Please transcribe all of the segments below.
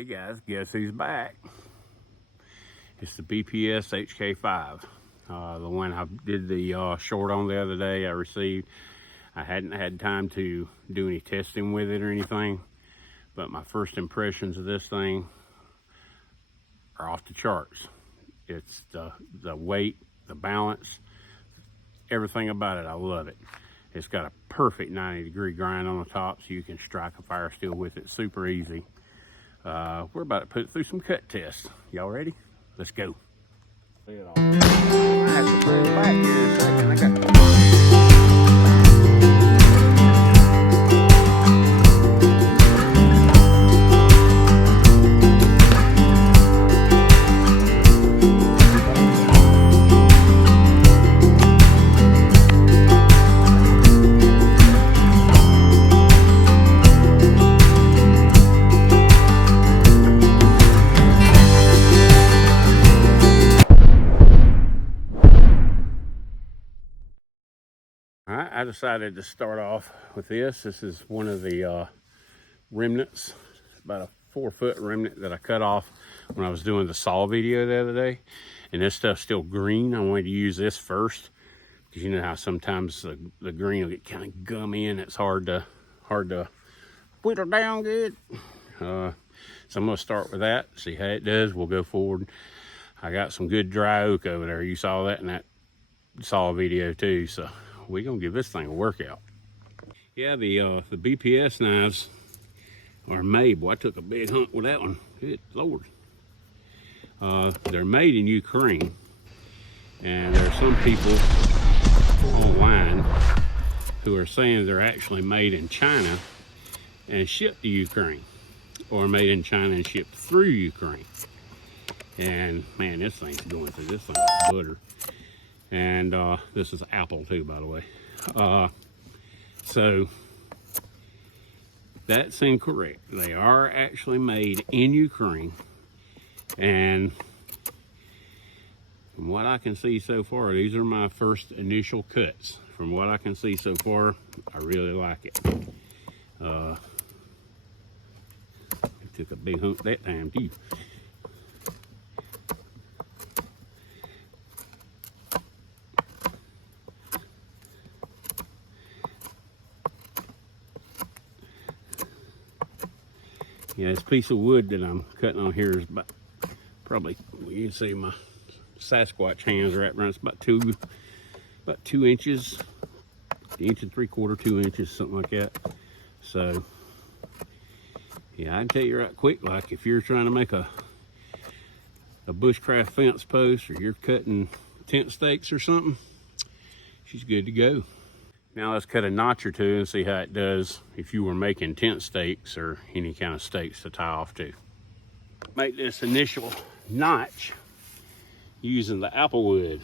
Hey guys, guess who's back? It's the BPS HK5. The one I did the short on the other day I received. I hadn't had time to do any testing with it or anything, but my first impressions of this thing are off the charts. It's the weight, the balance, everything about it, I love it. It's got a perfect 90-degree grind on the top, so you can strike a fire steel with it super easy. We're about to put it through some cut tests. Y'all ready? Let's go. I have to pull it back here in a second. I got I decided to start off with this. This is one of the remnants, about a 4-foot remnant that I cut off when I was doing the saw video the other day. And this stuff's still green. I wanted to use this first because you know how sometimes the green will get kind of gummy and it's hard to whittle down good. So I'm gonna start with that, see how it does. We'll go forward. I got some good dry oak over there. You saw that in that saw video too. So we're gonna give this thing a workout. Yeah, the BPS knives are made. Boy, I took a big hunt with that one. Good Lord. They're made in Ukraine, and there are some people online who are saying they're actually made in China and shipped to Ukraine, or made in China and shipped through Ukraine. And man, this thing's going through this thing butter. And this is apple too, by the way. So that's incorrect. They are actually made in Ukraine, and from what I can see so far, these are my first initial cuts. From what I can see so far, I really like it. I took a big hunk that time too. Yeah, this piece of wood that I'm cutting on here is about probably, well, you can see my Sasquatch hands right around. It's about 2 inches, 1.75 inches, 2 inches, something like that. So yeah, I can tell you right quick, like if you're trying to make a bushcraft fence post, or you're cutting tent stakes or something, she's good to go. Now let's cut a notch or two and see how it does if you were making tent stakes or any kind of stakes to tie off to. Make this initial notch using the apple wood.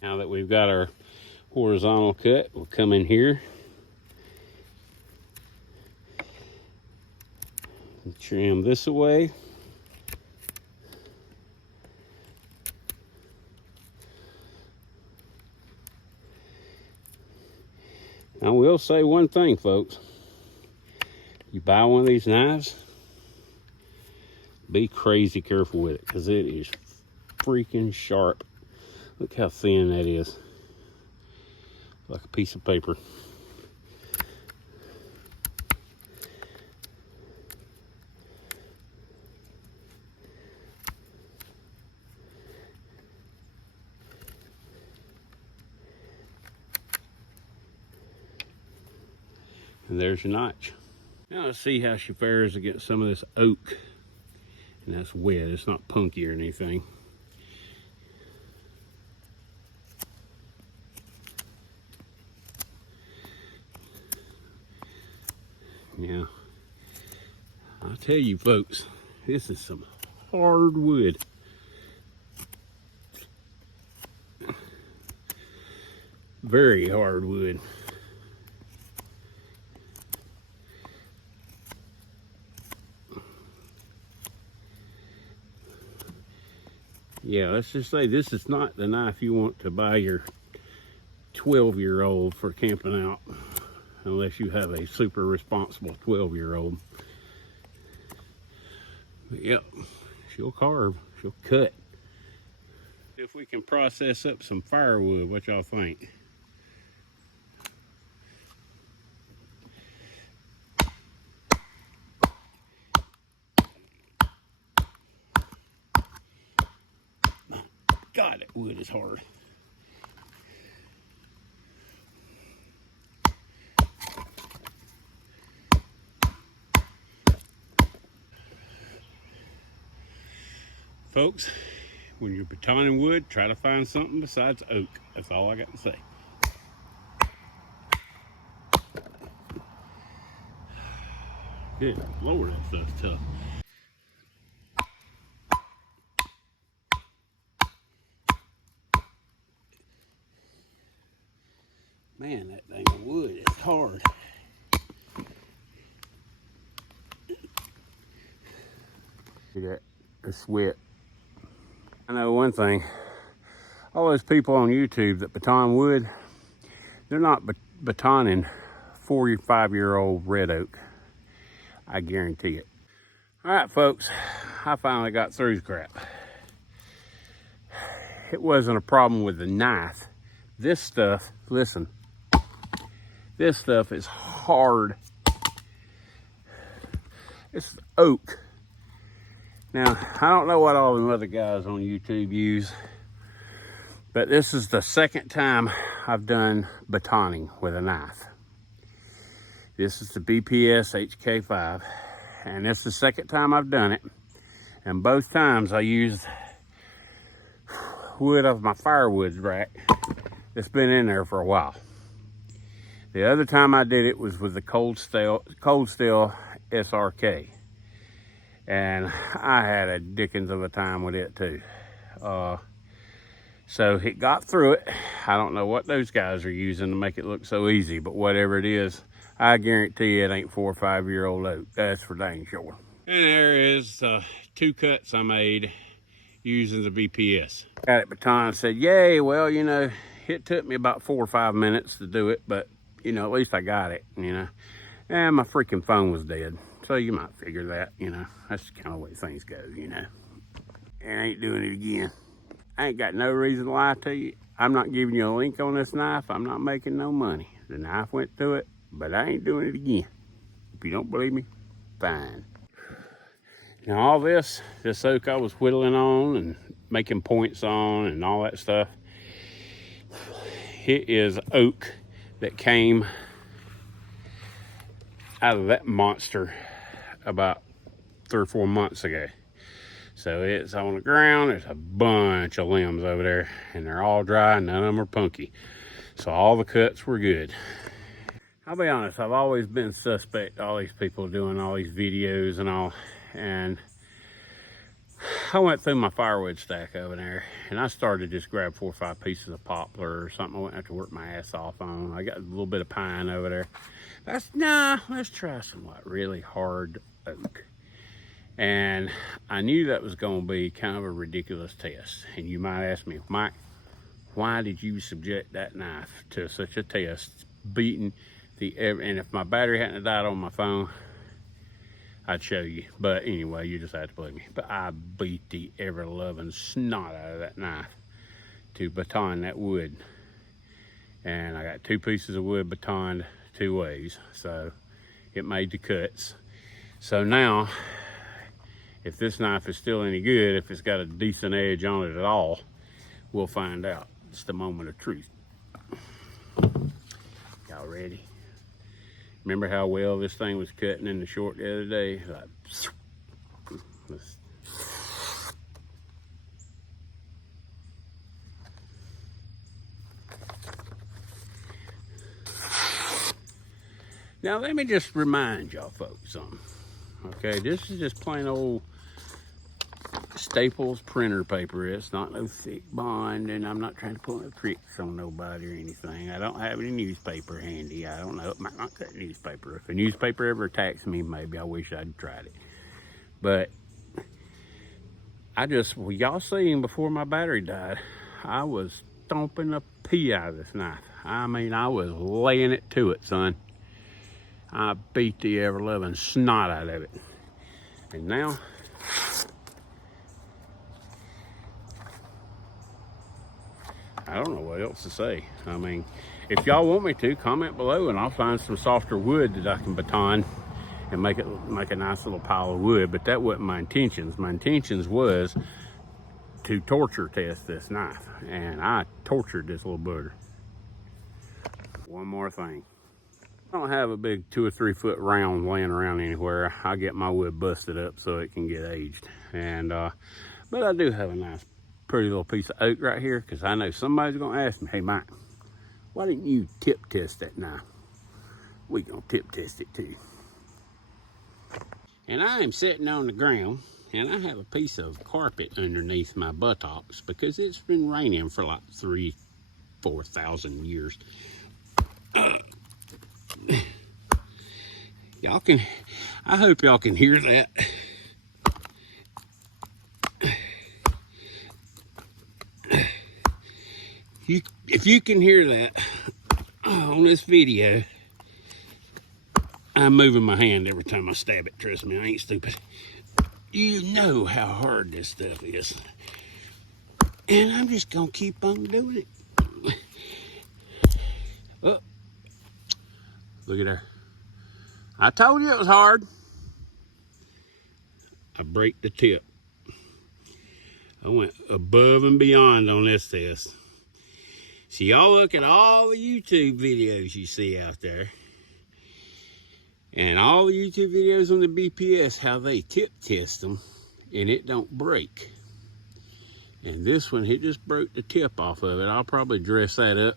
Now that we've got our horizontal cut, we'll come in here and trim this away. I will say one thing, folks. You buy one of these knives, be crazy careful with it, because it is freaking sharp. Look how thin that is. Like a piece of paper. And there's your notch. Now let's see how she fares against some of this oak. And that's wet, it's not punky or anything. Now, I'll tell you folks, this is some hard wood. Very hard wood. Yeah, let's just say this is not the knife you want to buy your 12-year-old for camping out, unless you have a super responsible 12-year-old. Yep, she'll carve, she'll cut. If we can process up some firewood, what y'all think? God, that wood is hard. Folks, when you're batoning wood, try to find something besides oak. That's all I got to say. Good Lord, that stuff's tough. Man, that dang wood is hard. Look at that, the sweat. I know one thing, all those people on YouTube that baton wood, they're not batoning 4 or 5-year-old red oak. I guarantee it. All right, folks, I finally got through the crap. It wasn't a problem with the knife. This stuff, listen, this stuff is hard. It's oak. Now, I don't know what all the other guys on YouTube use, but this is the second time I've done batoning with a knife. This is the BPS HK5, and it's the second time I've done it. And both times I used wood off my firewood rack that's been in there for a while. The other time I did it was with the cold steel SRK. And I had a dickens of a time with it too. So it got through it. I don't know what those guys are using to make it look so easy, but whatever it is, I guarantee it ain't 4 or 5-year-old oak. That's for dang sure. And there is 2 cuts I made using the BPS. Got it baton and said, yay, well, you know, it took me about 4 or 5 minutes to do it, but you know, at least I got it, you know. And my freaking phone was dead. So you might figure that, you know, that's kind of the way things go, you know. And I ain't doing it again. I ain't got no reason to lie to you. I'm not giving you a link on this knife. I'm not making no money. The knife went through it, but I ain't doing it again. If you don't believe me, fine. Now all this oak I was whittling on and making points on and all that stuff, it is oak that came out of that monster about 3 or 4 months ago. So it's on the ground. There's a bunch of limbs over there, and they're all dry. None of them are punky. So all the cuts were good. I'll be honest, I've always been suspect to all these people doing all these videos and all. And I went through my firewood stack over there, and I started to just grab 4 or 5 pieces of poplar or something I wouldn't have to work my ass off on. I got a little bit of pine over there. Let's try some like really hard oak. And I knew that was going to be kind of a ridiculous test. And you might ask me, Mike, why did you subject that knife to such a test, beating and if my battery hadn't died on my phone, I'd show you. But anyway, you just have to believe me. But I beat the ever-loving snot out of that knife to baton that wood. And I got 2 pieces of wood batoned 2 ways. So it made the cuts. So now, if this knife is still any good, if it's got a decent edge on it at all, we'll find out. It's the moment of truth. Y'all ready? Remember how well this thing was cutting in the short the other day? Like, now let me just remind y'all folks something. Okay, this is just plain old Staples printer paper. It's not no thick bond, and I'm not trying to pull no tricks on nobody or anything. I don't have any newspaper handy. I don't know. It might not cut newspaper. If a newspaper ever attacks me, maybe I wish I'd tried it. But y'all seen before my battery died, I was stomping the pee out of this knife. I mean, I was laying it to it, son. I beat the ever-loving snot out of it. And now, I don't know what else to say. I mean, if y'all want me to, comment below and I'll find some softer wood that I can baton and make a nice little pile of wood. But that wasn't my intentions. My intentions was to torture test this knife. And I tortured this little booger. One more thing. I don't have a big 2 or 3 foot round laying around anywhere. I get my wood busted up so it can get aged. And but I do have a nice pretty little piece of oak right here, because I know somebody's gonna ask me, hey Mike, why didn't you tip test that knife? We gonna tip test it too. And I am sitting on the ground and I have a piece of carpet underneath my buttocks because it's been raining for like 3,000-4,000 years. Y'all can, I hope y'all can hear that. If you can hear that on this video, I'm moving my hand every time I stab it. Trust me, I ain't stupid. You know how hard this stuff is. And I'm just gonna keep on doing it. Oh, look at her. I told you it was hard. I break the tip. I went above and beyond on this test. So y'all look at all the YouTube videos you see out there. And all the YouTube videos on the BPS, how they tip test them and it don't break. And this one, it just broke the tip off of it. I'll probably dress that up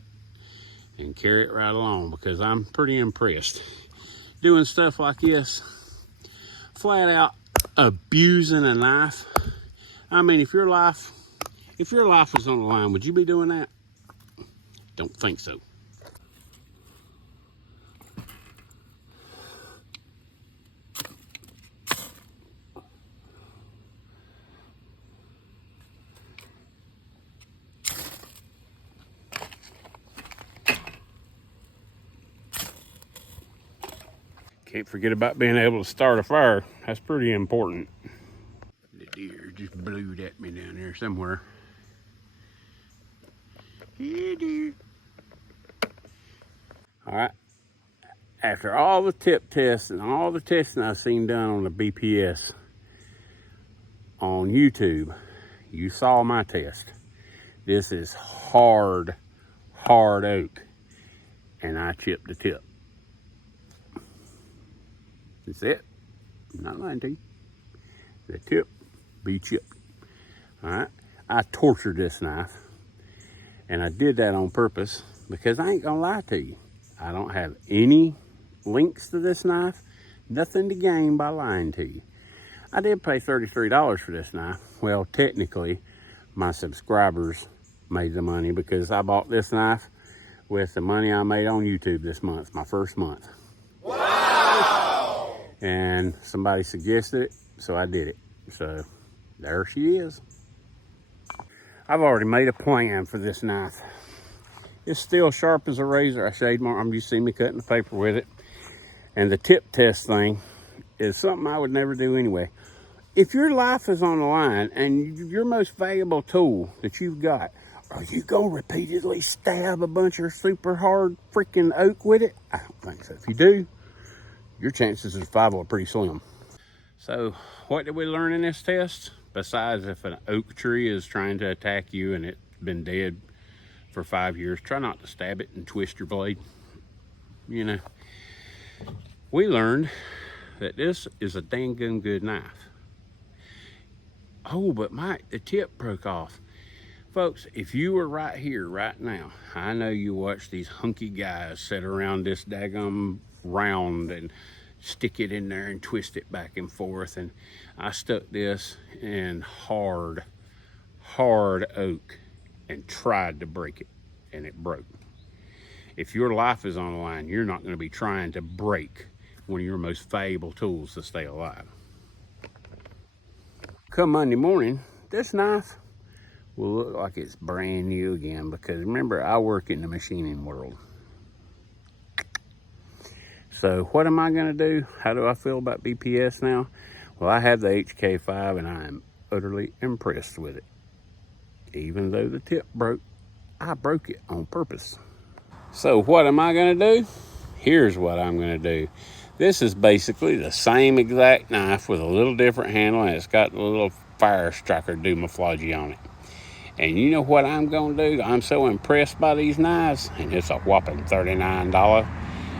and carry it right along because I'm pretty impressed. Doing stuff like this, flat out abusing a knife. I mean, if your life was on the line, would you be doing that? Don't think so. Can't forget about being able to start a fire. That's pretty important. The deer just blew at me down there somewhere. Hey, deer. All right. After all the tip tests and all the testing I've seen done on the BPS on YouTube, you saw my test. This is hard oak, and I chipped the tip. That's it. I'm not lying to you. The tip be chipped. All right. I tortured this knife, and I did that on purpose because I ain't gonna lie to you. I don't have any links to this knife, nothing to gain by lying to you. I did pay $33 for this knife. Well, technically, my subscribers made the money because I bought this knife with the money I made on YouTube this month, my first month. Wow! And somebody suggested it, so I did it. So there she is. I've already made a plan for this knife. It's still sharp as a razor. I shade more. You see me cutting the paper with it. And the tip test thing is something I would never do anyway. If your life is on the line and your most valuable tool that you've got, are you going to repeatedly stab a bunch of super hard freaking oak with it? I don't think so. If you do, your chances of survival are pretty slim. So what did we learn in this test? Besides, if an oak tree is trying to attack you and it's been dead for 5 years, try not to stab it and twist your blade. You know, we learned that this is a dang good knife. Oh, but Mike, the tip broke off. Folks, if you were right here, right now, I know you watch these hunky guys sit around this daggum round and stick it in there and twist it back and forth. And I stuck this in hard oak and tried to break it, and it broke. If your life is on the line, you're not going to be trying to break one of your most valuable tools to stay alive. Come Monday morning, this knife will look like it's brand new again, because remember, I work in the machining world. So what am I gonna do? How do I feel about BPS now? Well, I have the HK5 and I am utterly impressed with it. Even though the tip broke, I broke it on purpose. So what am I gonna do? Here's what I'm gonna do. This is basically the same exact knife with a little different handle, and it's got a little fire striker camouflage on it. And you know what I'm gonna do? I'm so impressed by these knives, and it's a whopping $39.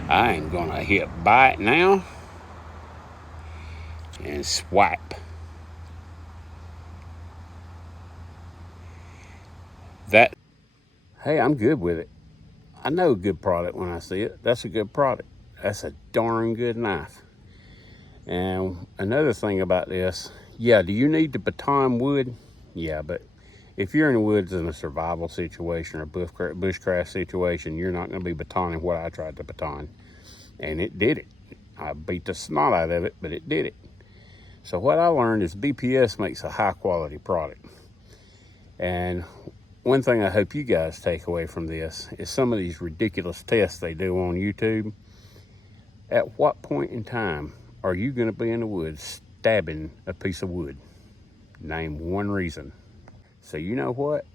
I am gonna hit buy it now and swipe. That, hey, I'm good with it. I know a good product when I see it. That's a good product. That's a darn good knife. And another thing about this, yeah, do you need to baton wood? Yeah, but if you're in the woods in a survival situation or a bushcraft situation, you're not going to be batoning what I tried to baton. And it did it. I beat the snot out of it, but it did it. So what I learned is BPS makes a high quality product. And one thing I hope you guys take away from this is some of these ridiculous tests they do on YouTube. At what point in time are you going to be in the woods stabbing a piece of wood? Name one reason. So you know what?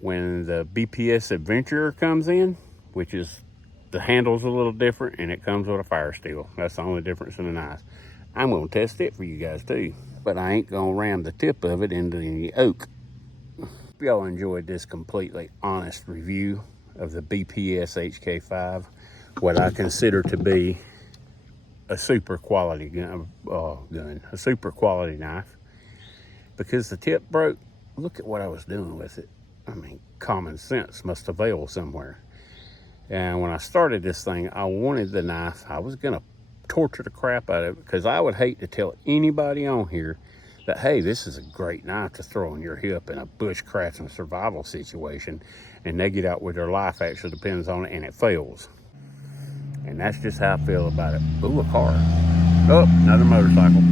When the BPS Adventurer comes in, which is the handle's a little different and it comes with a fire steel. That's the only difference in the knife. I'm going to test it for you guys too. But I ain't going to ram the tip of it into the oak. Hope y'all enjoyed this completely honest review of the BPS HK5, what I consider to be a super quality gun, a super quality knife. Because the tip broke, look at what I was doing with it. I mean, common sense must avail somewhere. And when I started this thing, I wanted the knife. I was gonna torture the crap out of it, because I would hate to tell anybody on here that, hey, this is a great knife to throw on your hip in a bushcraft and survival situation, and they get out where their life actually depends on it and it fails. And that's just how I feel about it. Ooh, a car. Oh, another motorcycle.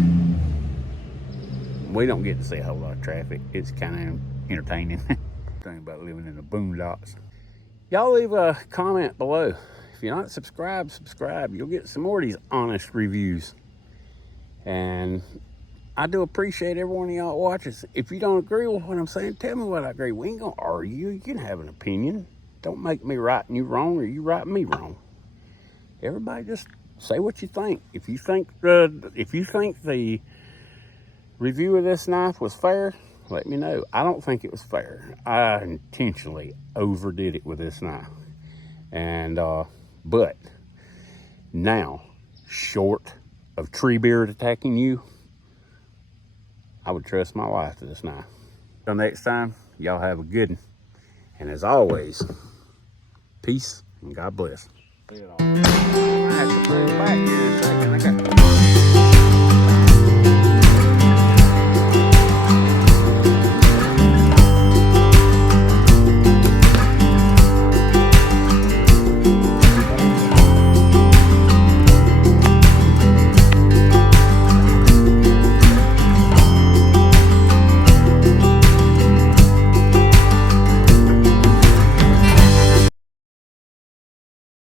We don't get to see a whole lot of traffic. It's kind of entertaining. Thing about living in the boondocks. Y'all leave a comment below. If you're not subscribed, subscribe. You'll get some more of these honest reviews. And I do appreciate every one of y'all watches. If you don't agree with what I'm saying, tell me what I agree. We ain't gonna argue. You can have an opinion. Don't make me writing you wrong or you write me wrong. Everybody just say what you think. If you think the review of this knife was fair, let me know. I don't think it was fair. I intentionally overdid it with this knife. And but now, short of Treebeard attacking you, I would trust my life to this knife. Till next time, y'all have a good one. And as always, peace and God bless. I have to put it back here in a second.